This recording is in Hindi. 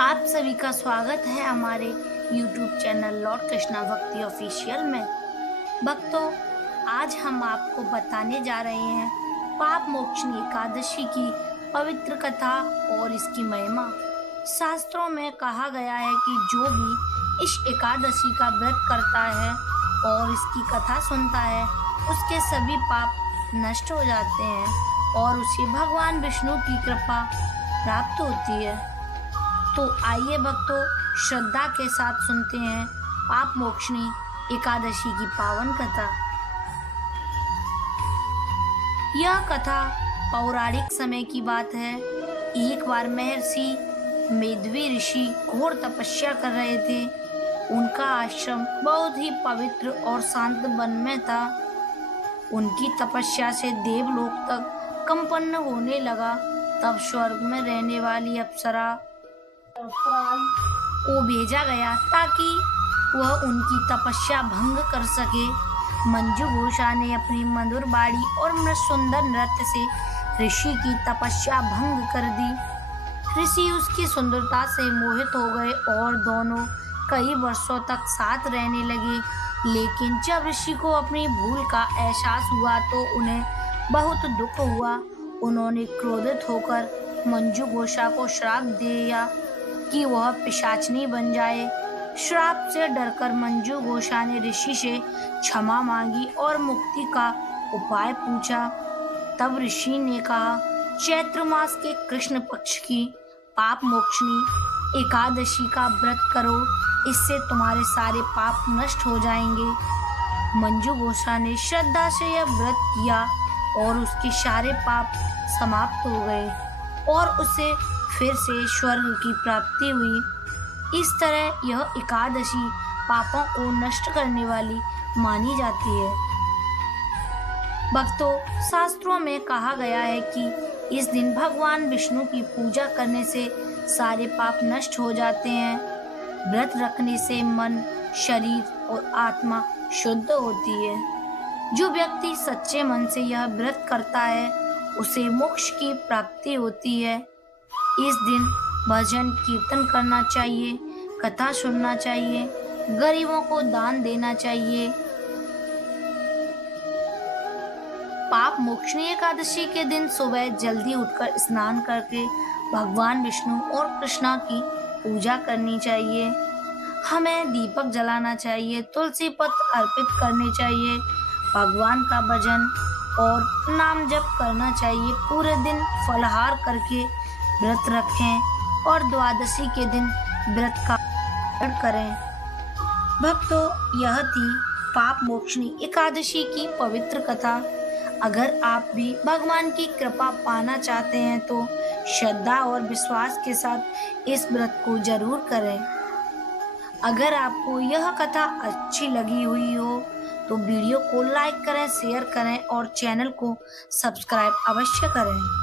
आप सभी का स्वागत है हमारे YouTube चैनल लॉर्ड कृष्णा भक्ति ऑफिशियल में। भक्तों, आज हम आपको बताने जा रहे हैं पाप मोक्षनी एकादशी की पवित्र कथा और इसकी महिमा। शास्त्रों में कहा गया है कि जो भी इस एकादशी का व्रत करता है और इसकी कथा सुनता है, उसके सभी पाप नष्ट हो जाते हैं और उसे भगवान विष्णु की कृपा प्राप्त होती है। तो आइए भक्तों, श्रद्धा के साथ सुनते हैं पाप मोक्षनी एकादशी की पावन कथा। यह कथा पौराणिक समय की बात है। एक बार महर्षि मेधवी ऋषि घोर तपस्या कर रहे थे। उनका आश्रम बहुत ही पवित्र और शांत वन में था। उनकी तपस्या से देवलोक तक कंपन होने लगा। तब स्वर्ग में रहने वाली अप्सरा को भेजा गया ताकि वह उनकी तपस्या भंग कर सके। मंजू घोषा ने अपनी मधुर बाणी और सुंदर नृत्य से ऋषि की तपस्या भंग कर दी। ऋषि उसकी सुंदरता से मोहित हो गए और दोनों कई वर्षों तक साथ रहने लगे। लेकिन जब ऋषि को अपनी भूल का एहसास हुआ तो उन्हें बहुत दुख हुआ। उन्होंने क्रोधित होकर मंजू घोषा को श्राप दिया कि वह पिशाचनी बन जाए। श्राप से डरकर मंजू घोषा ने ऋषि से क्षमा मांगी और मुक्ति का उपाय पूछा। तब ऋषि ने कहा, चैत्र मास के कृष्ण पक्ष की पाप मोक्षनी एकादशी का व्रत करो, इससे तुम्हारे सारे पाप नष्ट हो जाएंगे। मंजू घोषा ने श्रद्धा से यह व्रत किया और उसके सारे पाप समाप्त हो गए और उसे फिर से स्वर्ग की प्राप्ति हुई। इस तरह यह एकादशी पापों को नष्ट करने वाली मानी जाती है। भक्तों, शास्त्रों में कहा गया है कि इस दिन भगवान विष्णु की पूजा करने से सारे पाप नष्ट हो जाते हैं। व्रत रखने से मन, शरीर और आत्मा शुद्ध होती है। जो व्यक्ति सच्चे मन से यह व्रत करता है, उसे मोक्ष की प्राप्ति होती है। इस दिन भजन कीर्तन करना चाहिए, कथा सुनना चाहिए, गरीबों को दान देना चाहिए। पाप मोक्षनी एकादशी के दिन सुबह जल्दी उठकर स्नान करके भगवान विष्णु और कृष्णा की पूजा करनी चाहिए। हमें दीपक जलाना चाहिए, तुलसी पत्र अर्पित करने चाहिए, भगवान का भजन और नाम जप करना चाहिए। पूरे दिन फलाहार करके व्रत रखें और द्वादशी के दिन व्रत का पालन करें। भक्तों, यह थी पाप मोक्षनी एकादशी की पवित्र कथा। अगर आप भी भगवान की कृपा पाना चाहते हैं तो श्रद्धा और विश्वास के साथ इस व्रत को जरूर करें। अगर आपको यह कथा अच्छी लगी हुई हो तो वीडियो को लाइक करें, शेयर करें और चैनल को सब्सक्राइब अवश्य करें।